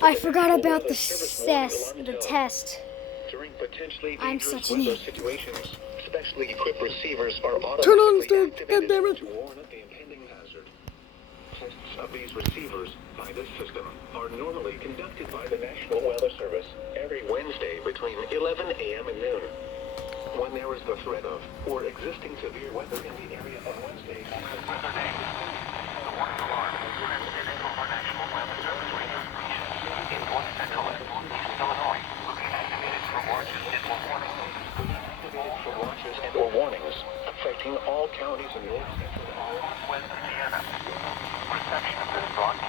I forgot about the test. During potentially I'm dangerous such an weather idiot. situations, specially equipped receivers are Turn on automatically the activated goddammit. to warn of the impending hazard. Tests of these receivers by this system are normally conducted by the National Weather Service every Wednesday between 11 a.m. and noon. When there is the threat of or existing severe weather in the area on Wednesday, weather day. The warning alarm is transmitted from our National Weather Service radio stations in North Central and Northeast Illinois will be activated for watches and/or warnings. Activated for watches and/or warnings affecting all counties in North Central and Northwest Indiana. Reception of this broadcast